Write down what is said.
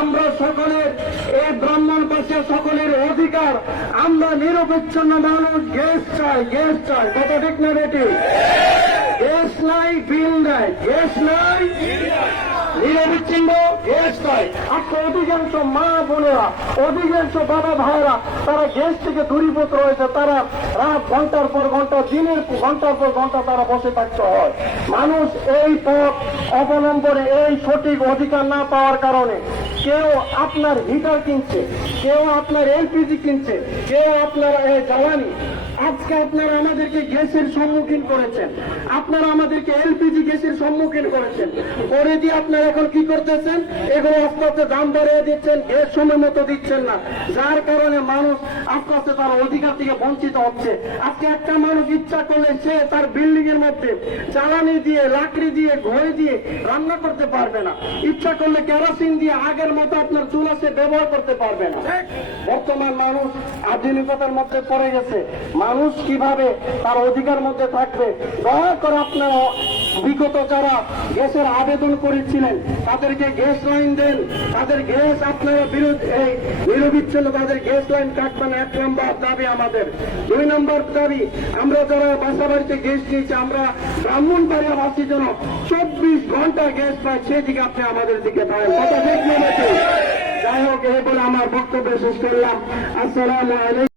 আমরা সকলের, এই ব্রাহ্মণ পাশে সকলের অধিকার। আমরা নিরপেক্ষণ মানুষ, গ্যাস চাই গ্যাস চাই। কত ঠিক না বেটি? গ্যাস নাই, বিল নাই। গ্যাস নাই আজকে অধিকাংশ মা বোনেরা, অধিকাংশ বাবা ভাইরা তারা গ্যাস থেকে দূরীভূত রয়েছে, তারা রাত ঘণ্টার পর ঘণ্টা, দিনের ঘণ্টার পর ঘণ্টা তারা বসে থাকতে হয়। মানুষ এই পথ অবলম্বনে এই সঠিক অধিকার না পাওয়ার কারণে কেউ আপনার হিটার কিনছে, কেউ আপনার এলপিজি কিনছে, কেউ আপনার জ্বালানি। আজকে আপনারা আমাদেরকে গ্যাসের সম্মুখীন করেছেন। আপনারা আমাদেরকে এলপিজি গ্যাসের সম্মুখীন করেছেন। করে দিয়ে আপনারা এখন কি করতেছেন? এগুলো আস্তে আস্তে দাম বাড়িয়ে দিচ্ছেন, গ্যাস সময় মতো দিচ্ছেন না। যার কারণে মানুষ আস্তে আস্তে তার অধিকার থেকে বঞ্চিত হচ্ছে। আজকে একটা মানুষ ইচ্ছা করলে সে তার বিল্ডিং এর মধ্যে জ্বালানি দিয়ে লাকড়ি দিয়ে ঘরে দিয়ে রান্না করতে পারবে না। ইচ্ছা করলে কেরোসিন দিয়ে আগের মতো আপনার চুলা সে ব্যবহার করতে পারবে না। বর্তমান মানুষ আধুনিকতার মধ্যে পড়ে গেছে। মানুষ কীভাবে তার অধিকার মধ্যে থাকবে? দয়া করে আপনারা বিগত যারা গ্যাসের আবেদন করেছিলেন, তাদেরকে গ্যাস লাইন দেন। তাদের গ্যাস আপনারা বিরোধ এই নিরবিচ্ছিন্ন তাদের গ্যাস লাইন কাটবেন এক নম্বর দাবি আমাদের। দুই নম্বর দাবি, আমরা যারা বাসা বাড়িতে গ্যাস নিয়েছি, আমরা ব্রাহ্মণ বাড়িয়াবাসীর জন্য চব্বিশ ঘণ্টা গ্যাস পাই সেদিকে আপনি আমাদের দিকে ঠিক যাই হোক, এই বলে আমার বক্তব্য শেষ করলাম। আসসালামু আলাইকুম।